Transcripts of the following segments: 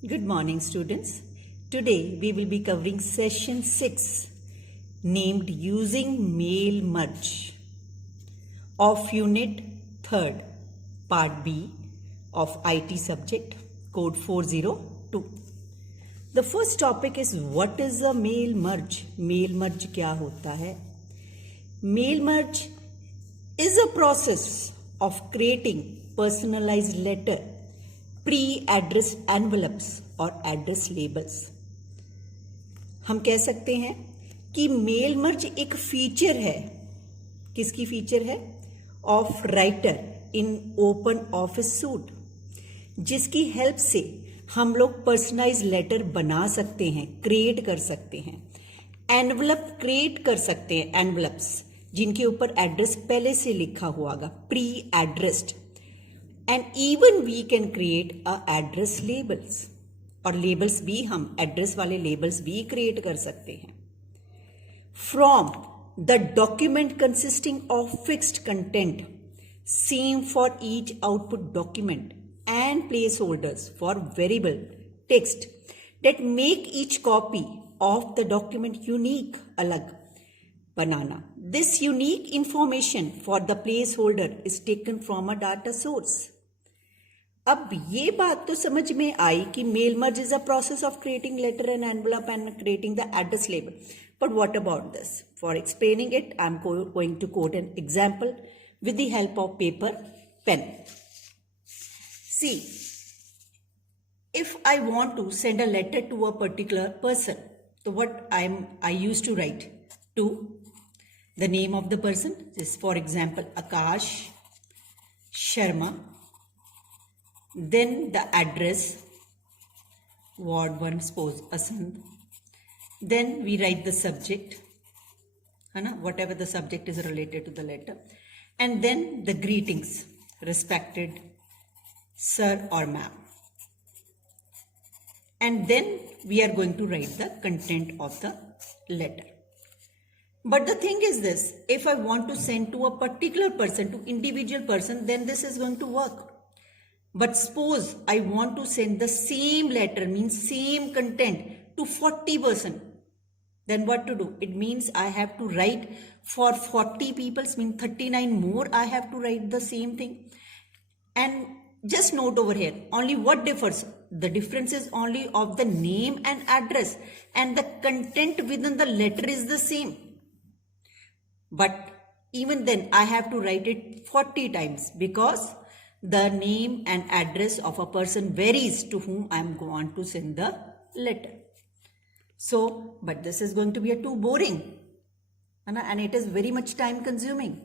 Good morning, students. Today we will be covering session 6 named Using Mail Merge of Unit 3rd, Part B of IT subject, Code 402. The first topic is what is a mail merge? Mail merge क्या होता है? Mail merge is a process of creating personalized letter pre-addressed envelopes और address labels. हम कह सकते हैं कि mail मर्ज एक फीचर है। किसकी फीचर है? Of writer in open office suit, जिसकी हेल्प से हम लोग पर्सनलाइज लेटर बना सकते हैं, क्रिएट कर सकते हैं, एनवलप क्रिएट कर सकते हैं, एनवलप्स जिनके ऊपर एड्रेस पहले से लिखा हुआ होगा, pre addressed, and even we can create a address labels, और लेबल्स भी हम एड्रेस वाले लेबल्स भी क्रिएट कर सकते हैं। From the document consisting of fixed content same for each output document and place holders for variable text that make each copy of the document unique, अलग बनाना। This unique information for the placeholder is taken from a data source. अब ये बात तो समझ में आई कि mail merge is a process of creating letter and envelope and creating the address label. But what about this? For explaining it I am going to quote an example with the help of paper pen. See, if I want to send a letter to a particular person, so what I used to write to the name of the person is, for example, Akash Sharma, then the address, ward 1, suppose Asand, then we write the subject, whatever the subject is related to the letter, and then the greetings, respected sir or ma'am. And then we are going to write the content of the letter. But the thing is this, if I want to send to a particular person, to individual person, then this is going to work. But suppose I want to send the same letter, means same content, to 40 person, then what to do? It means I have to write for 40 people, means 39 more I have to write the same thing. And just note over here, only what differs? The difference is only of the name and address, and the content within the letter is the same. But even then I have to write it 40 times because the name and address of a person varies to whom I am going to send the letter. So, but this is going to be too boring, and it is very much time consuming.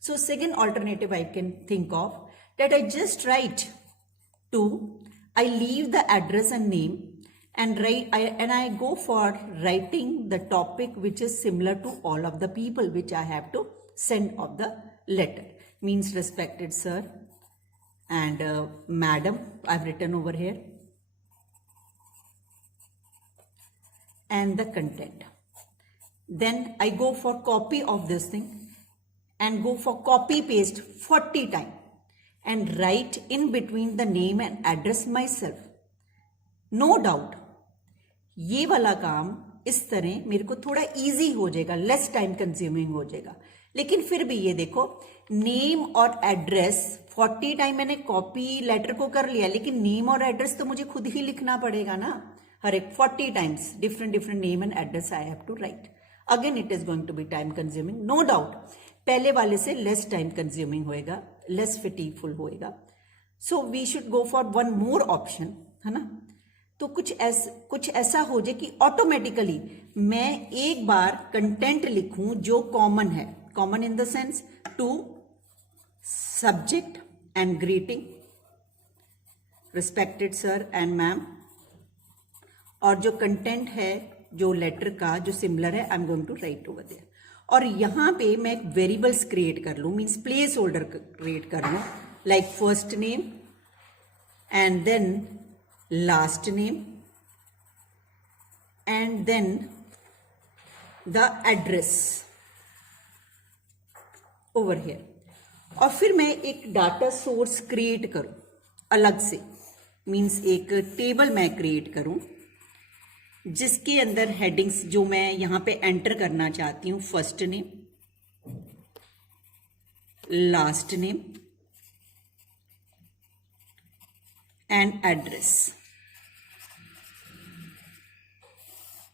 So second alternative I can think of, that I just write to, I leave the address and name and I go for writing the topic which is similar to all of the people which I have to send of the letter. Means respected sir and madam, I've written over here, and the content. Then I go for copy of this thing and go for copy paste 40 times and write in between the name and address myself. No doubt ये वाला काम इस तरह मेरे को थोड़ा easy हो जाएगा, लेस टाइम कंज्यूमिंग हो जाएगा। लेकिन फिर भी ये देखो, नेम और एड्रेस 40 टाइम मैंने कॉपी लेटर को कर लिया, लेकिन नेम और एड्रेस तो मुझे खुद ही लिखना पड़ेगा ना, हर एक 40 times different name and address I have to write. Again it is going to be time consuming, no doubt पहले वाले से लेस टाइम कंज्यूमिंग होएगा, लेस फटीगफुल होएगा। So we should go for one more option, है ना। तो कुछ ऐसा हो जाए कि ऑटोमेटिकली मैं एक बार कंटेंट लिखूं जो कॉमन है, common in the sense to subject and greeting, respected sir and ma'am, और जो कंटेंट है जो लेटर का जो सिमिलर है, I am going to write over there. और यहां पे मैं एक वेरिएबल्स क्रिएट कर लूं, मीन्स प्लेस होल्डर क्रिएट कर लूं, like first name and then last name and then the address over here. और फिर मैं एक डाटा सोर्स क्रिएट करूं अलग से, मीन्स एक टेबल मैं क्रिएट करूं जिसके अंदर हेडिंग्स जो मैं यहां पे एंटर करना चाहती हूं, first name, last name and address,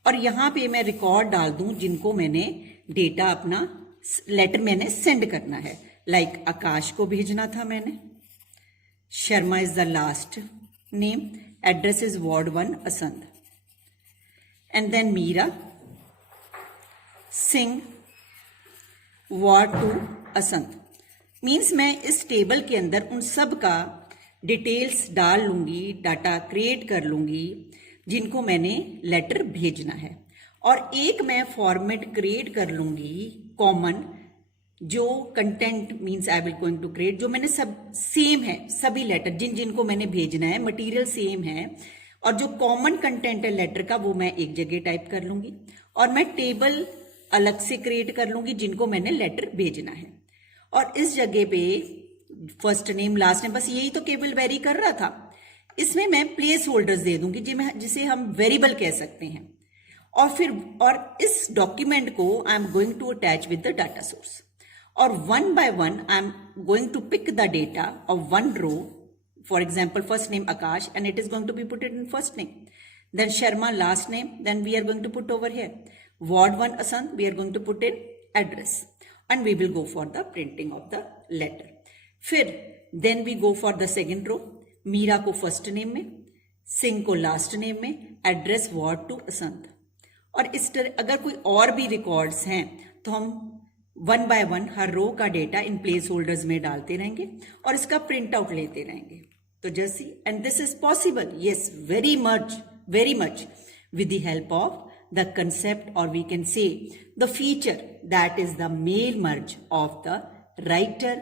और यहां पे मैं रिकॉर्ड डाल दूं जिनको मैंने डेटा अपना लेटर मैंने सेंड करना है। लाइक आकाश को भेजना था मैंने, Sharma is the last name, address is ward 1 Assandh, and then Meera Singh ward 2 Assandh. Means मैं इस टेबल के अंदर उन सब का डिटेल्स डाल लूंगी, डाटा क्रिएट कर लूंगी जिनको मैंने लेटर भेजना है, और एक मैं फॉर्मेट क्रिएट कर लूंगी कॉमन, जो content means I will going to create, जो मैंने सब सेम है, सभी लेटर जिन जिनको मैंने भेजना है मटेरियल सेम है, और जो कॉमन कंटेंट है लेटर का वो मैं एक जगह टाइप कर लूंगी, और मैं टेबल अलग से क्रिएट कर लूंगी जिनको मैंने लेटर भेजना है। और इस जगह पे फर्स्ट नेम लास्ट नेम, बस यही तो केवल वेरी कर रहा था। इसमें मैं प्लेस होल्डर्स दे दूंगी जिसे हम वेरिएबल कह सकते हैं, और इस डॉक्यूमेंट को I am going to attach with the data source, और one by one I am going to pick the data of one row, for example first name Akash, and it is going to be put in first name, then Sharma last name, then we are going to put over here ward 1 Asant, we are going to put in address, and we will go for the printing of the letter. फिर then we go for the second row, Meera को first name में, सिंह को last name में, address ward 2 Assandh, और इस तरह अगर कोई और भी रिकॉर्ड्स हैं तो हम वन बाय वन हर रो का डेटा इन प्लेस होल्डर्स में डालते रहेंगे और इसका प्रिंट आउट लेते रहेंगे। तो जैसे, and this is possible, yes, very much with the help of the concept, or we can say the feature, that is the mail merge of the writer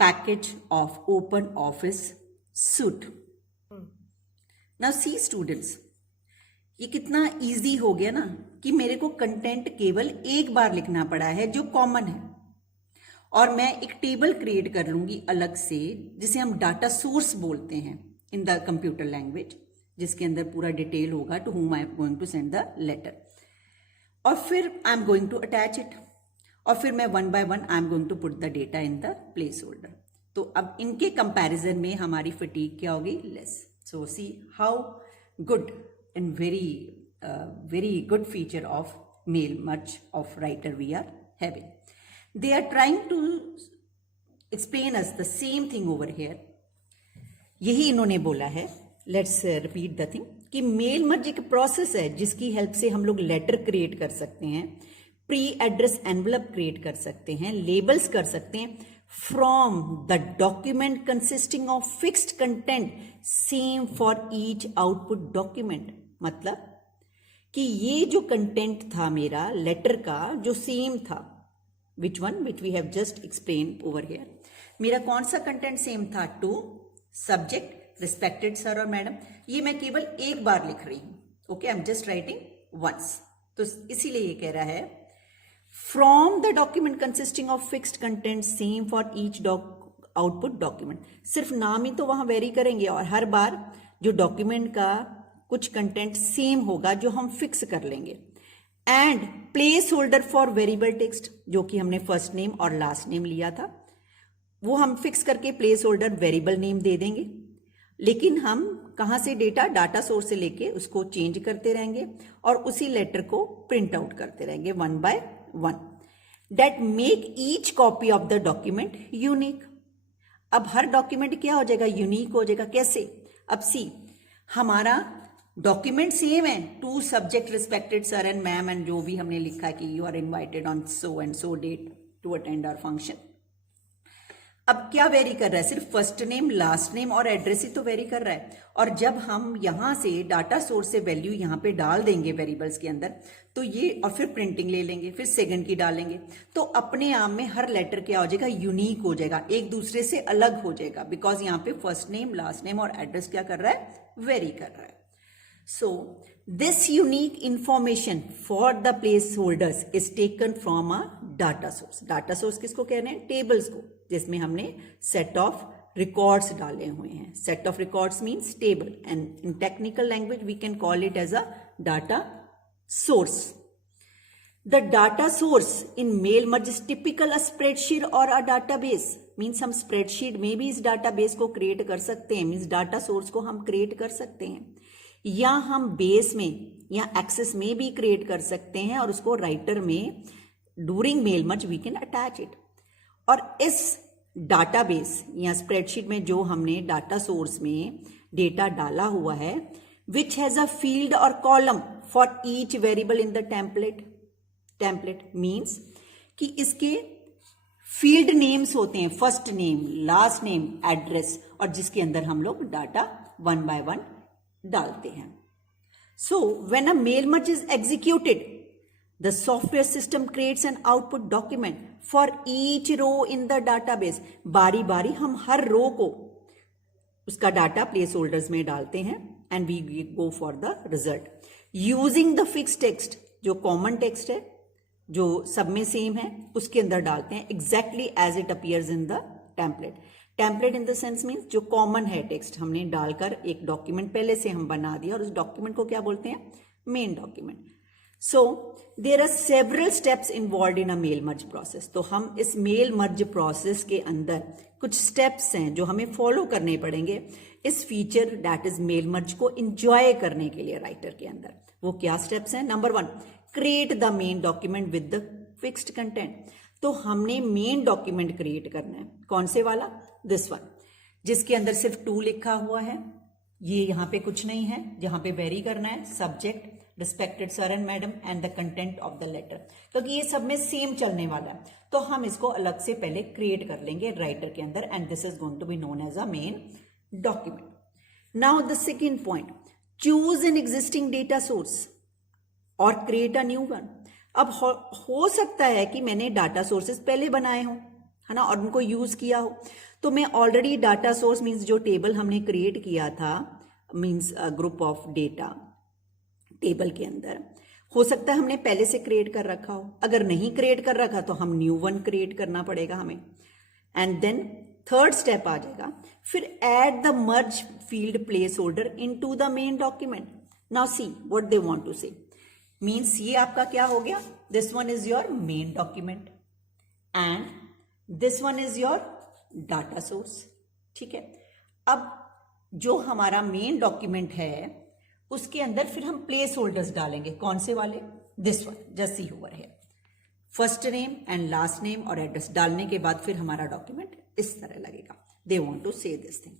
package of OpenOffice suite. Now see students, ये कितना easy हो गया ना कि मेरे को content केवल एक बार लिखना पड़ा है जो कॉमन है, और मैं एक टेबल क्रिएट कर लूंगी अलग से जिसे हम डाटा सोर्स बोलते हैं इन द कंप्यूटर लैंग्वेज, जिसके अंदर पूरा डिटेल होगा to whom I am going to send the letter, और फिर I am going to attach it, और फिर मैं one by one I am going to put the data in the placeholder. तो अब इनके कंपैरिजन में हमारी फटीग क्या होगी, less. So see how good and very good feature of mail merge of writer we are having. They are trying to explain us the same thing over here. यही इन्होंने बोला है, लेट्स रिपीट द थिंग, कि mail मर्ज एक process है जिसकी help से हम लोग लेटर क्रिएट कर सकते हैं, प्री एड्रेस एनवलप क्रिएट कर सकते हैं, लेबल्स कर सकते हैं, from the document consisting of fixed content same for each output document. मतलब कि ये जो कंटेंट था मेरा लेटर का जो सेम था, which one, which we have just explained over here, मेरा कौन सा कंटेंट सेम था, टू सब्जेक्ट रिस्पेक्टेड सर और मैडम, ये मैं केवल एक बार लिख रही हूं, okay, I am just writing once. तो इसीलिए ये कह रहा है from the document consisting of fixed content same for each output document. सिर्फ नाम ही तो वहां वेरी करेंगे, और हर बार जो डॉक्यूमेंट का कुछ कंटेंट सेम होगा जो हम फिक्स कर लेंगे, and place holder for variable text, जो कि हमने फर्स्ट नेम और लास्ट नेम लिया था, वो हम फिक्स करके प्लेस होल्डर वेरिएबल नेम दे देंगे। लेकिन हम कहां से डाटा सोर्स से लेके उसको चेंज करते रहेंगे और उसी लेटर को प्रिंट आउट करते रहेंगे one by one, that make each copy of the document unique. अब हर डॉक्यूमेंट क्या हो जाएगा, यूनिक हो जाएगा। कैसे, अब सी, हमारा डॉक्यूमेंट सेम है, to subject respected sir and ma'am, and जो भी हमने लिखा कि you are invited on so and so date to attend our function. अब क्या वेरी कर रहा है, सिर्फ फर्स्ट नेम लास्ट नेम और एड्रेस ही तो वेरी कर रहा है। और जब हम यहां से डाटा सोर्स से वैल्यू यहां पे डाल देंगे वेरिएबल्स के अंदर, तो ये, और फिर प्रिंटिंग ले लेंगे, फिर सेकंड की डालेंगे, तो अपने आप में हर लेटर क्या हो जाएगा, यूनिक हो जाएगा, एक दूसरे से अलग हो जाएगा, बिकॉज यहाँ पे फर्स्ट नेम लास्ट नेम और एड्रेस क्या कर रहा है, वेरी कर रहा है। So this unique information for the placeholders is taken from a data source. Data source किसको कह रहे हैं, टेबल्स को, जिसमें हमने set of रिकॉर्ड्स डाले हुए हैं. Set of records means table and in technical language we can call it as a data source. The data source in mail merge is typical a spreadsheet or a database. Means हम spreadsheet में भी इस database को create कर सकते हैं. Means data source को हम create कर सकते हैं. या हम base में या access में भी create कर सकते हैं और उसको writer में during mail merge we can attach it. और इस database या spreadsheet में जो हमने data source में data डाला हुआ है which has a field or column for each variable in the template. Template means कि इसके फील्ड नेम्स होते हैं, first name, last name, address, और जिसके अंदर हम लोग डाटा वन बाय वन डालते हैं. So when a mail merge is executed the software system creates an output document for each row in the database. बारी बारी हम हर रो को उसका डाटा प्लेस होल्डर्स में डालते हैं and we go for the result using the fix text. जो common text है जो सब में सेम है उसके अंदर डालते हैं exactly as it appears in the template. Template in the sense means जो कॉमन है टेक्स्ट हमने डालकर एक डॉक्यूमेंट पहले से हम बना दिया और उस डॉक्यूमेंट को क्या बोलते हैं, main document. So there are several steps involve in a mail merge process. तो हम इस मेल मर्ज प्रोसेस के अंदर कुछ स्टेप्स हैं जो हमें फॉलो करने पड़ेंगे इस feature that is mail merge को इंजॉय करने के लिए राइटर के अंदर. वो क्या स्टेप्स हैं? Number 1, create the main document with the fixed content. तो हमने मेन डॉक्यूमेंट क्रिएट करना है. कौन से वाला? दिस वन, जिसके अंदर सिर्फ 2 लिखा हुआ है. ये यहां पे कुछ नहीं है. जहां पे वेरी करना है subject, respected sir and madam and the content of the letter, क्योंकि ये सब में सेम चलने वाला है. तो हम इसको अलग से पहले क्रिएट कर लेंगे राइटर के अंदर and this is going to be known as a main document. Now the second point, choose an existing data source और क्रिएट अ न्यू वन. अब हो सकता है कि मैंने डाटा सोर्सेस पहले बनाए हों, है ना, और उनको यूज किया हो. तो मैं ऑलरेडी डाटा सोर्स मीन्स जो टेबल हमने क्रिएट किया था means group of data table के अंदर, हो सकता है हमने पहले से क्रिएट कर रखा हो. अगर नहीं क्रिएट कर रखा तो हम न्यू वन क्रिएट करना पड़ेगा हमें. एंड देन थर्ड स्टेप आ जाएगा, फिर add the merge field placeholder into the main document. Now see what they want to say. Means ये आपका क्या हो गया, this one is your main document and this one is your data source. ठीक है. अब जो हमारा मेन डॉक्यूमेंट है उसके अंदर फिर हम प्लेस होल्डर्स डालेंगे. कौन से वाले? This one, just see over है. First name and last name और एड्रेस डालने के बाद फिर हमारा डॉक्यूमेंट इस तरह लगेगा. They want to say this thing.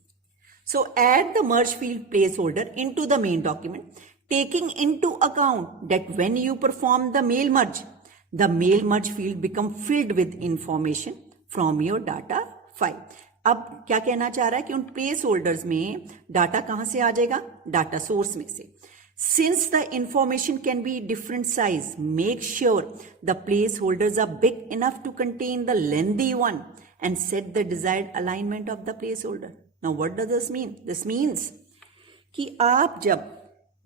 So add the merge field placeholder into the main document, taking into account that when you perform the mail merge field become filled with information from your data file. अब क्या कहना चाह रहा है कि उन place holders में data कहां से आ जाएगा? डाटा सोर्स में से. Since the information can be different size, make sure the placeholders are big enough to contain the lengthy one and set the desired alignment of the placeholder. Now what does this mean? This means कि आप जब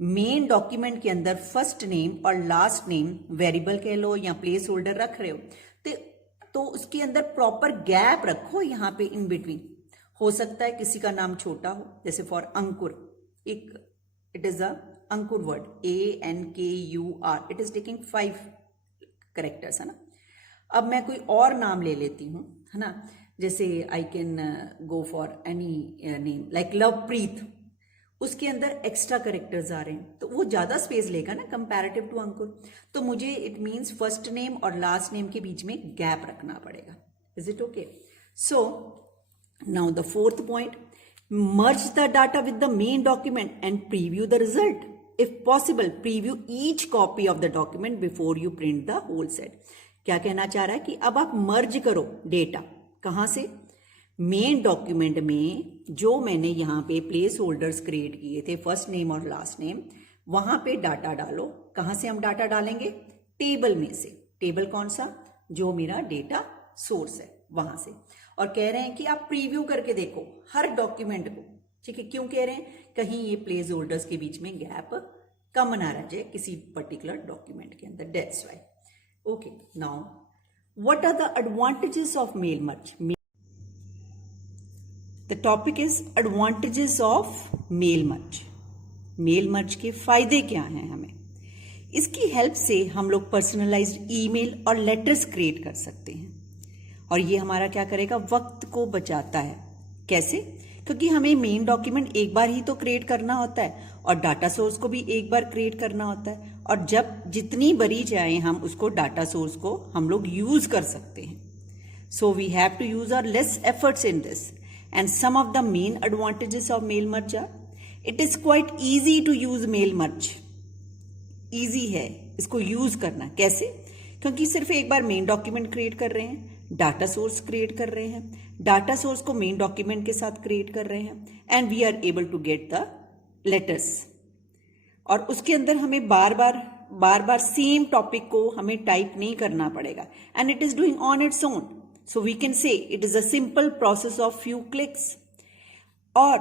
main document के अंदर first name और last name variable कह लो या place holder रख रहे हो तो उसके अंदर प्रॉपर गैप रखो. यहाँ पे इन बिटवीन हो सकता है किसी का नाम छोटा हो, जैसे for Ankur, it is a Ankur word, ANKUR, it is taking 5 characters, है ना. अब मैं कोई और नाम ले लेती हूं, है ना, जैसे I can go for any name like Lovepreet. उसके अंदर एक्स्ट्रा कैरेक्टर्स आ रहे हैं तो वो ज्यादा स्पेस लेगा ना कंपैरेटिव टू अंकुर. तो मुझे इट मींस फर्स्ट नेम और लास्ट नेम के बीच में गैप रखना पड़ेगा. Is it okay? So now the fourth point, merge the data with the main document and preview the result. If possible preview each copy of the document before you print the whole set. क्या कहना चाह रहा है कि अब आप मर्ज करो data. कहां से? मेन डॉक्यूमेंट में जो मैंने यहाँ पे प्लेस होल्डर्स क्रिएट किए थे फर्स्ट नेम और लास्ट नेम, वहां पे डाटा डालो. कहां से हम डाटा डालेंगे? टेबल में से. टेबल कौन सा? जो मेरा डेटा सोर्स है वहां से. और कह रहे हैं कि आप प्रीव्यू करके देखो हर डॉक्यूमेंट को. ठीक है. क्यों कह रहे हैं? कहीं ये प्लेस होल्डर्स के बीच में गैप कम ना रह जाए किसी पर्टिकुलर डॉक्यूमेंट के अंदर. That's why. Okay. Now what are the advantages of mail merge? The topic is advantages of mail merge. Mail merge के फायदे क्या हैं हमें? इसकी हेल्प से हम लोग पर्सनलाइज्ड ईमेल और लेटर्स क्रिएट कर सकते हैं, और ये हमारा क्या करेगा, वक्त को बचाता है। कैसे? क्योंकि हमें मेन डॉक्यूमेंट एक बार ही तो क्रिएट करना होता है और डाटा सोर्स को भी एक बार क्रिएट करना होता है, और जब जितनी बड़ी चाहे हम उसको डाटा सोर्स को हम लोग यूज कर सकते हैं। So we have to use our less efforts in this, and some of the main advantages of mail merge are, it is quite easy to use mail merge. Easy है इसको use करना। कैसे? क्योंकि सिर्फ एक बार मेन डॉक्यूमेंट क्रिएट कर रहे हैं, डाटा सोर्स क्रिएट कर रहे हैं, डाटा सोर्स को मेन डॉक्यूमेंट के साथ क्रिएट कर रहे हैं, and we are able to get the letters. और उसके अंदर हमें बार बार सेम टॉपिक को हमें टाइप नहीं करना पड़ेगा, and it is doing on its own. So we can say it is a simple process of few clicks. और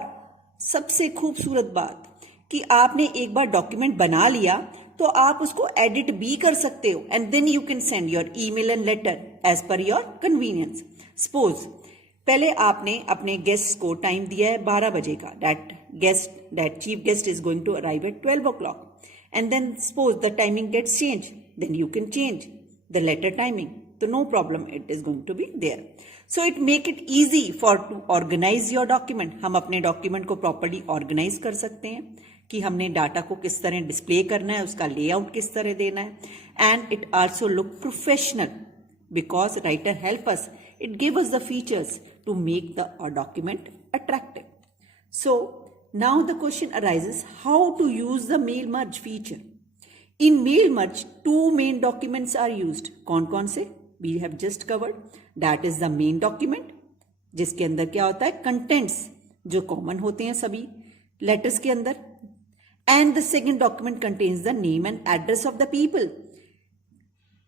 सबसे खूबसूरत बात कि आपने एक बार डॉक्यूमेंट बना लिया तो आप उसको एडिट भी कर सकते हो, and then you can send your email and letter as per your convenience. Suppose पहले आपने अपने गेस्ट को टाइम दिया है 12 बजे का, that chief guest is going to arrive at 12 o'clock, and then suppose the timing gets changed, then you can change the letter timing, so no problem, it is going to be there. So it make it easy to organize your document. हम अपने document को properly organise कर सकते हैं कि हमने data को किस तरह डिस्प्ले करना है, उसका लेआउट किस तरह देना है, and it also look professional because writer help us, it give us the features to make the document attractive. So now the question arises, how to use the mail merge feature? In mail merge, two main documents are used. कौन से? We have just covered. That is the main document, जिसके अंदर क्या होता है, contents जो common होते हैं सभी letters के अंदर, and the second document contains the name and address of the people.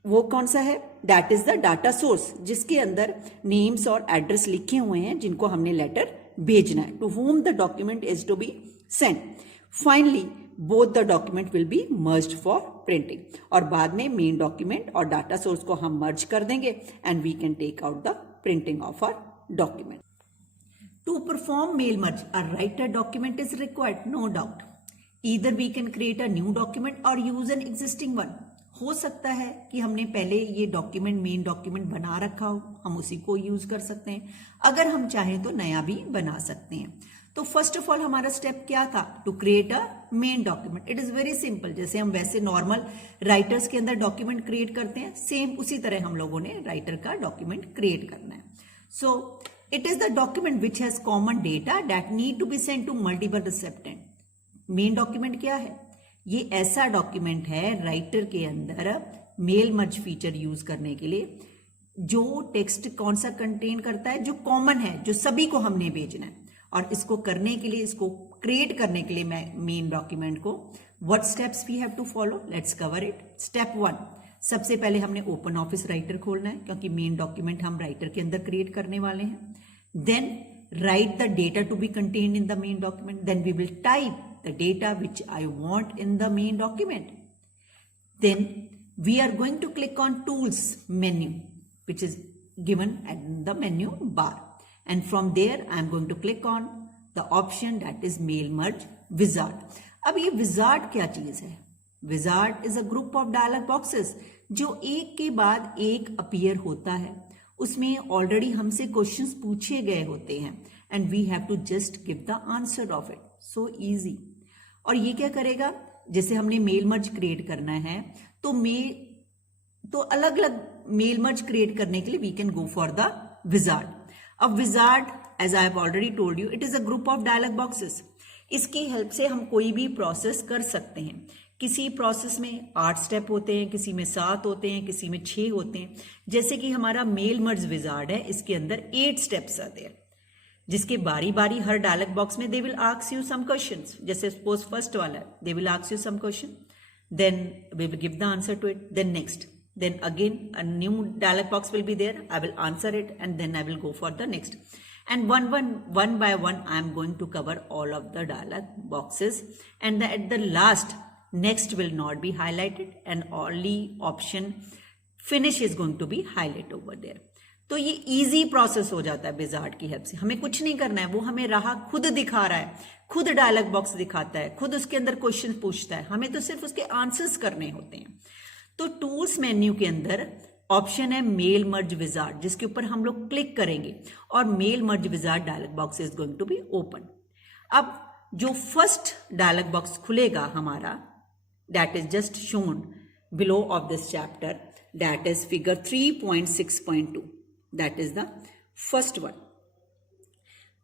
वो कौन सा है? That is the data source, जिसके अंदर नेम्स और एड्रेस लिखे हुए हैं जिनको हमने लेटर भेजना है, to whom the document is to be send. Finally both the document will be merged for printing, और बाद में मेन डॉक्यूमेंट और डाटा सोर्स को हम मर्ज कर देंगे, and we can take out the printing of our document. To perform mail merge a writer document is required, no doubt. Either we can create a new document और use an existing one. हो सकता है कि हमने पहले ये document main document बना रखा हो, हम उसी को यूज कर सकते हैं। अगर हम चाहें तो नया भी बना सकते हैं। तो फर्स्ट ऑफ ऑल हमारा स्टेप क्या था? To create a main document. It is very simple. जैसे हम वैसे नॉर्मल राइटर्स के अंदर डॉक्यूमेंट क्रिएट करते हैं, सेम उसी तरह हम लोगों ने राइटर का डॉक्यूमेंट क्रिएट करना है। So it is the document which has common data that need to be send to multiple recipient. Main document क्या है? ये ऐसा डॉक्यूमेंट है राइटर के अंदर मेल मर्ज फीचर यूज करने के लिए, जो टेक्स्ट कौन सा कंटेन करता है, जो कॉमन है, जो सभी को हमने भेजना है। और इसको करने के लिए, इसको क्रिएट करने के लिए मेन डॉक्यूमेंट को what steps we have to follow, let's cover it. Step 1, सबसे पहले हमने ओपन ऑफिस राइटर खोलना है, क्योंकि मेन डॉक्यूमेंट हम राइटर के अंदर क्रिएट करने वाले हैं। Then write the data to be contained in the main document. Then we will type the data which I want in the main document. Then we are going to click on tools menu, which is given at the menu bar, and from there I am going to click on the option that is mail merge wizard. अब ये wizard क्या चीज है? Wizard is a group of dialog boxes जो एक के बाद एक अपीयर होता है। उसमें ऑलरेडी हमसे क्वेश्चंस पूछे गए होते हैं, and we have to just give the answer of it. So easy. और ये क्या करेगा? जैसे हमने मेल मर्ज क्रिएट करना है, तो अलग अलग मेल मर्ज क्रिएट करने के लिए we can go for the wizard. अब wizard, as I have already told you, it is a group of dialog boxes. इसकी हेल्प से हम कोई भी प्रोसेस कर सकते हैं। किसी प्रोसेस में 8 स्टेप होते हैं, किसी में 7 होते हैं, किसी में 6 होते हैं। जैसे कि हमारा मेल मर्ज विजार्ड है, इसके अंदर 8 स्टेप्स आते हैं, जिसके बारी बारी हर डायलॉग बॉक्स में they will ask you some questions. जैसे सपोज फर्स्ट वाला, they will ask you some question, then we will give the answer to it, then next, then again a new dialog box will be there. I will answer it, and then I will go for the next, and one by one I am going to cover all of the dialog boxes, and at the last next will not be highlighted, and only option finish is going to be highlighted over there. तो ये easy process हो जाता है wizard की help से। हमें कुछ नहीं करना है, वो हमें राह खुद दिखा रहा है, खुद डायलॉग बॉक्स दिखाता है, खुद उसके अंदर क्वेश्चन पूछता है, हमें तो सिर्फ उसके आंसर्स करने होते हैं। तो टूल्स मेन्यू के अंदर ऑप्शन है मेल मर्ज विजार्ड, जिसके ऊपर हम लोग क्लिक करेंगे और mail merge wizard dialog box is going to be open. अब जो फर्स्ट डायलॉग बॉक्स खुलेगा हमारा, that is just shown below of this chapter, that is figure 3.6.2, that is the first one.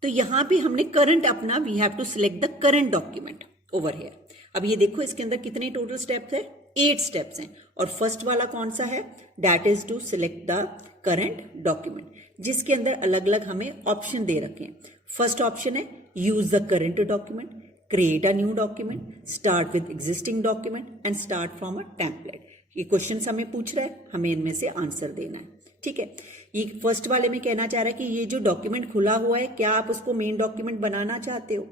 तो यहां भी हमने करंट अपना, we have to select the current document over here. अब ये देखो इसके अंदर कितने टोटल स्टेप्स है, 8 स्टेप्स हैं, और फर्स्ट वाला कौन सा है, that is to select the current document, जिसके अंदर अलग अलग हमें ऑप्शन दे रखे हैं। फर्स्ट ऑप्शन है use the current document, create a new document, start with existing document and start from a template. ये क्वेश्चन हमें पूछ रहा है, हमें इनमें से आंसर देना है, ठीक है। ये फर्स्ट वाले में कहना चाह रहा है कि ये जो डॉक्यूमेंट खुला हुआ है, क्या आप उसको मेन डॉक्यूमेंट बनाना चाहते हो।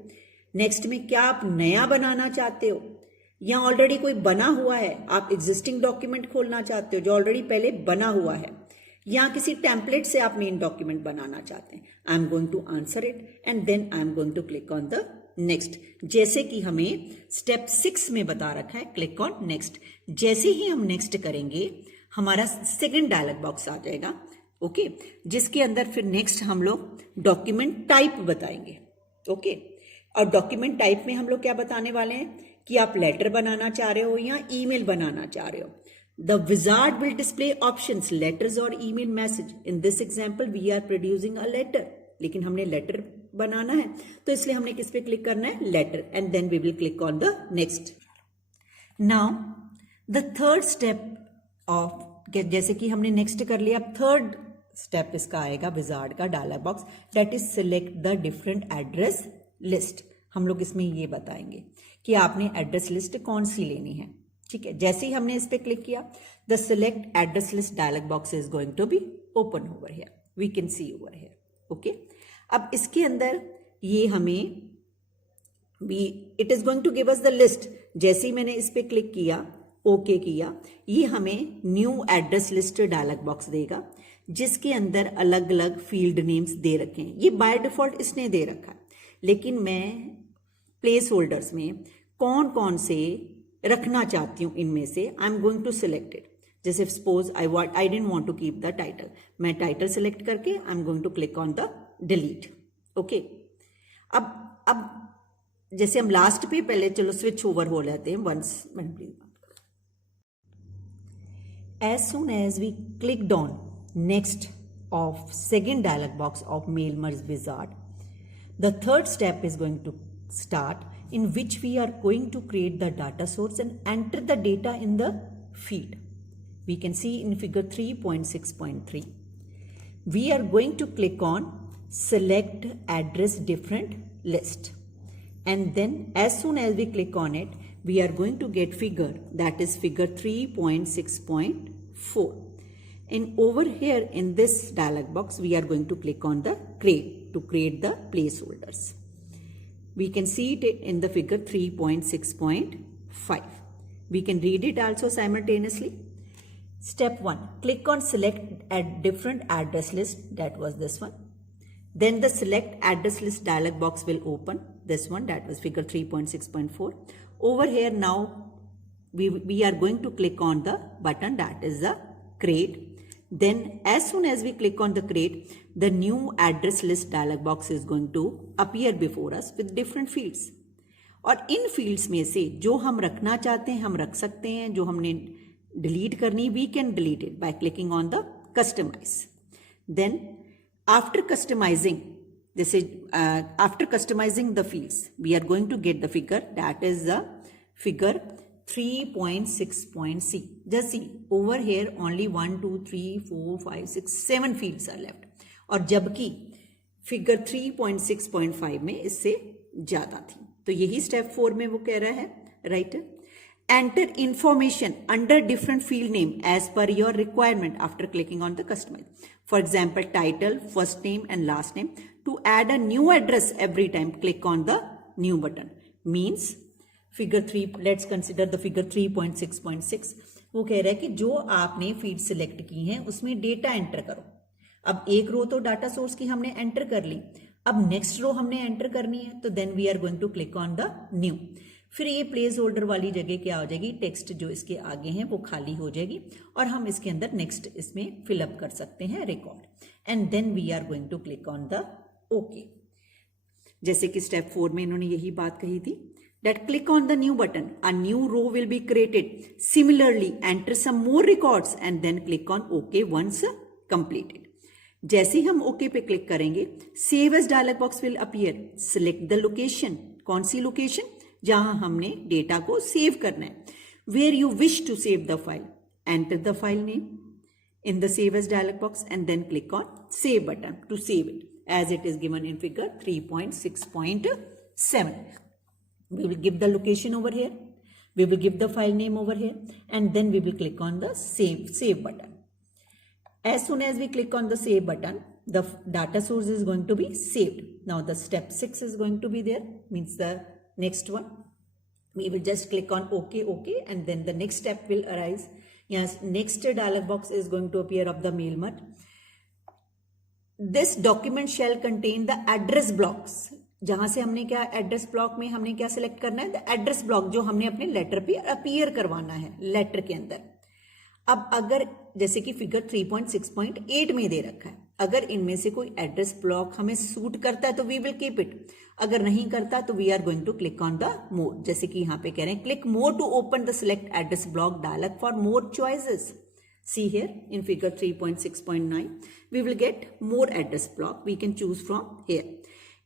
नेक्स्ट में क्या आप नया बनाना चाहते हो, या ऑलरेडी कोई बना हुआ है, आप एग्जिस्टिंग डॉक्यूमेंट खोलना चाहते हो जो ऑलरेडी पहले बना हुआ है, या किसी टेम्पलेट से आप मेन डॉक्यूमेंट बनाना चाहते हैं। I am going to answer it and then I am going to click on the next. जैसे कि हमें स्टेप 6 में बता रखा है क्लिक ऑन नेक्स्ट। जैसे ही हम नेक्स्ट करेंगे हमारा सेकंड डायलॉग बॉक्स आ जाएगा, ओके, जिसके अंदर फिर नेक्स्ट हम लोग डॉक्यूमेंट टाइप बताएंगे, ओके। और डॉक्यूमेंट टाइप में हम लोग क्या बताने वाले हैं कि आप लेटर बनाना चाह रहे हो या ईमेल बनाना चाह रहे हो। The wizard will display options letters और email message. In this example we are producing a letter, लेकिन हमने लेटर बनाना है तो इसलिए हमने किस पे क्लिक करना है, letter, and then we will click on the next. Now the third step of, जैसे कि हमने नेक्स्ट कर लिया, अब थर्ड स्टेप इसका आएगा विजार्ड का dialog box, that is select the different address list. हम लोग इसमें ये बताएंगे कि आपने एड्रेस लिस्ट कौन सी लेनी है, ठीक है। जैसे ही हमने इस पे क्लिक किया, the select address list dialog box is going to be open over here, we can see over here, okay. अब इसके अंदर ये हमें it is going to give us the list. जैसे ही मैंने इस पे क्लिक किया, ओके किया, ये हमें new address list dialog box देगा, जिसके अंदर अलग अलग फील्ड नेम्स दे रखे हैं। ये बाय डिफॉल्ट इसने दे रखा है, लेकिन मैं प्लेस होल्डर्स में कौन कौन से रखना चाहती हूँ, इनमें से I am going to select it. जैसे suppose I didn't want to keep the title, मैं टाइटल सिलेक्ट करके I am going to click on the delete, okay. अब जैसे हम लास्ट पे पहले चलो स्विच ओवर हो लेते हैं, once minute please. As soon as we clicked on next of second dialog box of mail merge wizard, the third step is going to start, in which we are going to create the data source and enter the data in the field. We can see in figure 3.6.3. We are going to click on select address different list, and then as soon as we click on it, we are going to get figure, that is figure 3.6.4. And over here in this dialog box, we are going to click on the create to create the placeholders. We can see it in the figure 3.6.5. We can read it also simultaneously. Step 1, click on select at different address list, that was this one. Then the select address list dialog box will open, this one, that was figure 3.6.4. Over here now we are going to click on the button, that is the create. Then as soon as we click on the create, the new address list dialog box is going to appear before us with different fields. और इन fields में से जो हम रखना चाहते हैं हम रख सकते हैं, जो हमने delete करनी we can delete it by clicking on the customize. Then after customizing, this is after customizing the fields, we are going to get the figure, that is the figure 3.6.c. Just see over here only 1, 2, 3, 4, 5, 6, 7 fields are left. और जबकि figure 3.6.5 में इससे ज्यादा थी। तो यही step 4 में वो कह रहा है, right. Enter information under different field name as per your requirement after clicking on the customize. For example, title, first name and last name. To add a new address every time, click on the new button. Means figure 3, let's consider the figure 3.6.6. वो कह रहा है कि जो आपने field select की हैं उसमें डेटा एंटर करो. अब एक रो तो डाटा सोर्स की हमने एंटर कर ली, अब नेक्स्ट रो हमने एंटर करनी है, तो then we are going to click on the new. फिर ये प्लेस होल्डर वाली जगह क्या हो जाएगी, टेक्स्ट जो इसके आगे हैं वो खाली हो जाएगी और हम इसके अंदर नेक्स्ट इसमें फिलअप कर सकते हैं record, and then we are going to click on the okay. जैसे कि स्टेप 4 में इन्होंने यही बात कही थी, that click on the new button, a new row will be created. Similarly, enter some more records and then click on OK once completed. जैसे ही हम OK पे क्लिक करेंगे, Save as dialog box will appear. Select the location. कौन सी location, जहां हमने data को save करना है. Where you wish to save the file. Enter the file name in the Save as dialog box and then click on Save button to save it, as it is given in figure 3.6.7. We will give the location over here, we will give the file name over here, and then we will click on the save button. As soon as we click on the save button, the data source is going to be saved. Now the step 6 is going to be there, means the next one. We will just click on OK, and then the next step will arise. Yes, next dialog box is going to appear of the mail merge. This document shall contain the address blocks. जहां से हमने क्या address block में हमने क्या select करना है, the address block जो हमने अपने लेटर पे अपीयर करवाना है लेटर के अंदर। अब अगर जैसे कि फिगर 3.6.8 में दे रखा है, अगर इनमें से कोई एड्रेस ब्लॉक हमें सूट करता है तो वी विल कीप इट, अगर नहीं करता तो we are going to click on the more. जैसे कि यहाँ पे कह रहे हैं click more to open the select address block dialog for more choices. See here in figure 3.6.9 we will get more address block, we can choose from here.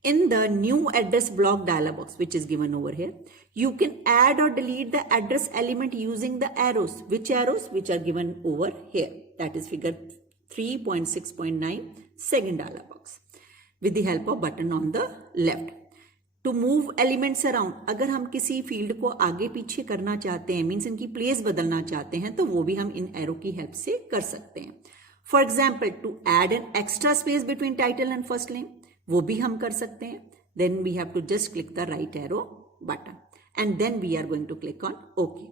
In the new address block dialog box, which is given over here, you can add or delete the address element using the arrows. Which arrows? Which are given over here. That is figure 3.6.9 second dialog box with the help of button on the left. To move elements around, अगर हम किसी field को आगे पीछे करना चाहते हैं, means इनकी प्लेस बदलना चाहते हैं, तो वो भी हम इन एरो की हेल्प से कर सकते हैं. For example to add an extra space between title and first name, वो भी हम कर सकते हैं. Then we have to just click the right arrow button and then we are going to click on okay.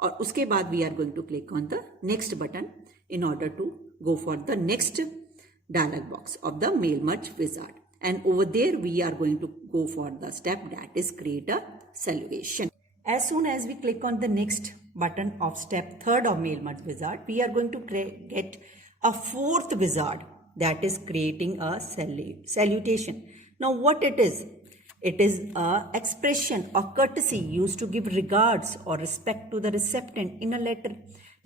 और उसके बाद we are going to click on the next button in order to go for the next dialog box of the mail merge wizard, and over there we are going to go for the step that is create a solution. As soon as we click on the next button of step 3rd of mail merge wizard, we are going to get a 4th wizard that is creating a salutation. Now what it is? It is a expression or courtesy used to give regards or respect to the recipient in a letter.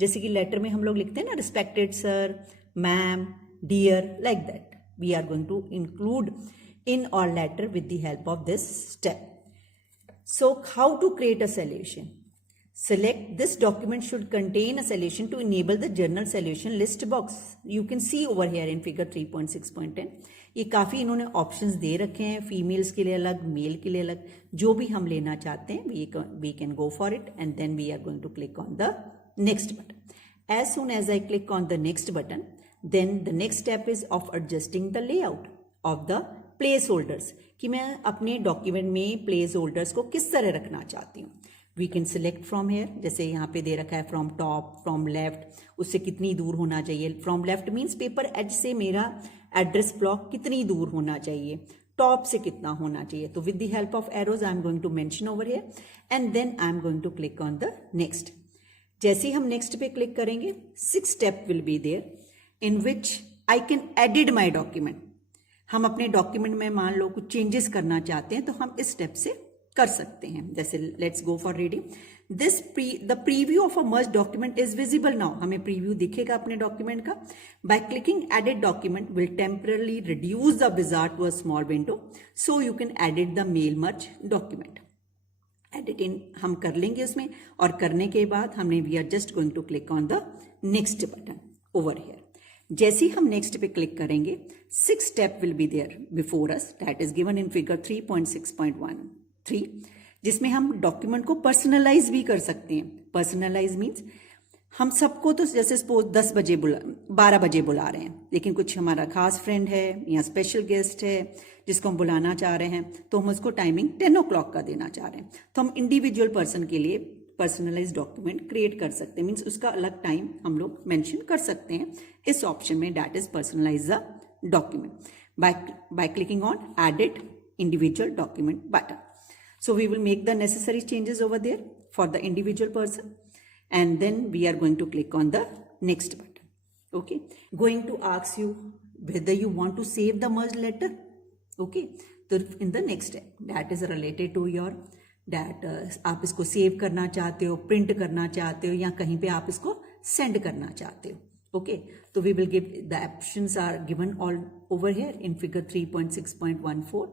जैसे कि letter में हम लोग लिखते हैं ना, respected sir, ma'am, dear, like that. We are going to include in our letter with the help of this step. So how to create a solution? Select this document should contain a solution to enable the journal solution list box. You can see over here in figure 3.6.10. ये काफ़ी इन्होंने options दे रखे हैं, females के लिए अलग, mail के लिए अलग. जो भी हम लेना चाहते हैं we can go for it, and then we are going to click on the next button. As soon as I click on the next button, then the next step is of adjusting the layout of the placeholders, कि मैं अपने document में place holders को किस तरह रखना चाहती हूँ. We can select from here, जैसे यहाँ पे दे रखा है फ्रॉम टॉप, फ्रॉम लेफ्ट, उससे कितनी दूर होना चाहिए. From left means paper edge से मेरा एड्रेस ब्लॉक कितनी दूर होना चाहिए, टॉप से कितना होना चाहिए. तो with the help of arrows I am going to mention over here and then I am going to click on the next. जैसे ही हम नेक्स्ट पे क्लिक करेंगे, 6 step will be there in which I can edit my document. हम अपने document में मान लो कुछ चेंजेस करना चाहते हैं तो हम इस स्टेप से कर सकते हैं. जैसे let's go for reading this. The preview of a merge document is visible now. हमें प्रीव्यू दिखेगा अपने डॉक्यूमेंट का. By clicking edit document will temporarily reduce the wizard to a small window, so you can edit the mail merge document. Editing हम कर लेंगे उसमें, और करने के बाद हमने we are just going to click on the next button over here. जैसे ही हम नेक्स्ट पे क्लिक करेंगे, 6 step will be there before us that is given in figure 3.6.13, जिसमें हम डॉक्यूमेंट को पर्सनलाइज भी कर सकते हैं. पर्सनलाइज मीन्स हम सबको तो जैसे सपोज 12 बजे बुला रहे हैं, लेकिन कुछ हमारा खास फ्रेंड है या स्पेशल गेस्ट है जिसको हम बुलाना चाह रहे हैं, तो हम उसको टाइमिंग 10 o'clock का देना चाह रहे हैं, तो हम इंडिविजुअल पर्सन के लिए पर्सनलाइज डॉक्यूमेंट क्रिएट कर सकते हैं. मीन्स उसका अलग टाइम हम लोग मेंशन कर सकते हैं इस ऑप्शन में, that is personalize the document by clicking on Edit Individual Document button. So we will make the necessary changes over there for the individual person, and then we are going to click on the next button. Okay, going to ask you whether you want to save the merged letter. Okay, so in the next step that is related to your that आप इसको save करना चाहते हो, print करना चाहते हो, या कहीं पे आप इसको सेंड करना चाहते हो. Okay, so we will give the options are given all over here in figure 3.6.14.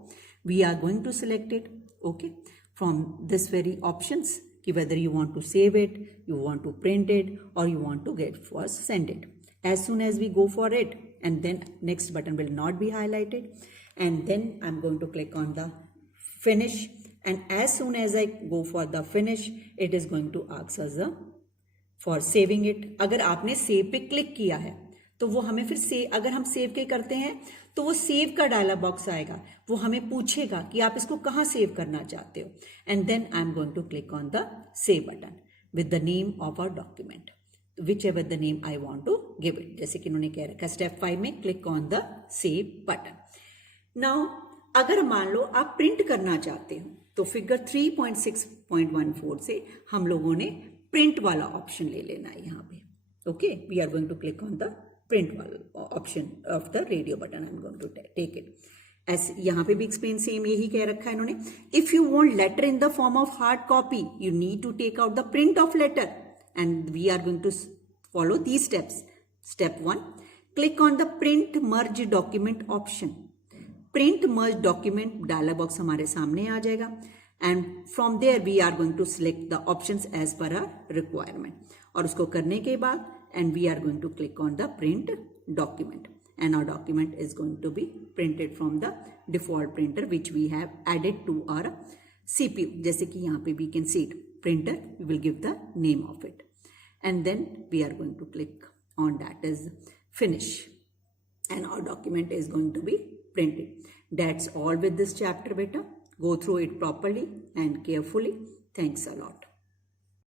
We are going to select it. Okay, from this very options, whether you want to save it, you want to print it, or you want to get first send it. As soon as we go for it, and then next button will not be highlighted, and then I'm going to click on the finish, and as soon as I go for the finish, it is going to ask us for saving it. अगर आपने save पे click किया है तो वो हमें फिर से, अगर हम सेव के करते हैं तो वो सेव का डायलॉग बॉक्स आएगा, वो हमें पूछेगा कि आप इसको कहाँ सेव करना चाहते हो, and then I am going to click on the save button with the name of our document, whichever the name I want to give it. जैसे कि इन्होंने कह रखा है स्टेप 5 में click on the save button. Now अगर मान लो आप प्रिंट करना चाहते हो तो फिगर 3.6.14 से हम लोगों ने प्रिंट वाला ऑप्शन ले लेना है यहाँ पे. Okay, we are going to click on the print वाला option of the radio button. I am going to take it as. यहाँ पे भी एक्सप्लेन सेम यही कह रखा है इन्होंने. If you want letter in the form of hard copy you need to take out the print of letter, and we are going to follow these steps. Step 1, click on the print merge document option. Print merge document dialog box हमारे सामने आ जाएगा, and from there we are going to select the options as per our requirement. और उसको करने के बाद and we are going to click on the print document, and our document is going to be printed from the default printer which we have added to our CPU. जैसे कि यहाँ पे we can see it, printer, we will give the name of it, and then we are going to click on that is finish, and our document is going to be printed. That's all with this chapter beta. Go through it properly and carefully. Thanks a lot.